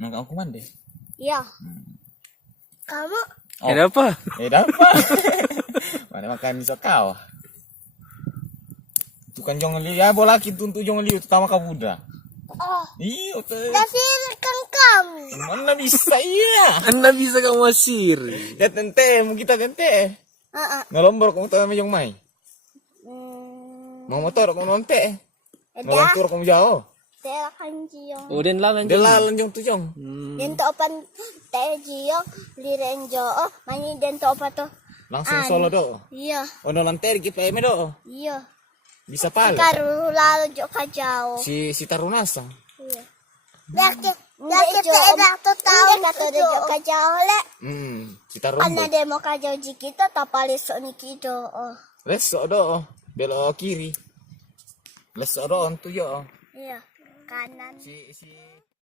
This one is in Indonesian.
Nang aku mandi. Iya. Kamu? Oh. Kenapa? Dapat. Mana makan iso kau. Tukang jangan lihat bola kita untuk jangan lihat utama kabuda. Oh. Iya, Dasirkan kamu. mana bisa iya. Anda bisa kamu masir. Ya tente, mau kita tente. Ngalombor kamu tahu yang mai. Mau motor kamu nonte. Ngelantur kamu jauh. Tera kan jiong. Oh, den lalan. Delalan jong tu jong. Den topan teh jiong liren jo. Mani den topa to. Langsung solo do. Iya. Ono lanter ki PM do. Iya. Bisa pala. Karu lalu jo kajau. Si Tarunasa. Iya. Dakit enak to tahu kata de jo kajau le. Si Tarunasa. Ana demo kajau jikito tapaliso ni kido. Lesok do. Belok kiri. Lesok do tu yo. Iya. Kanan. Si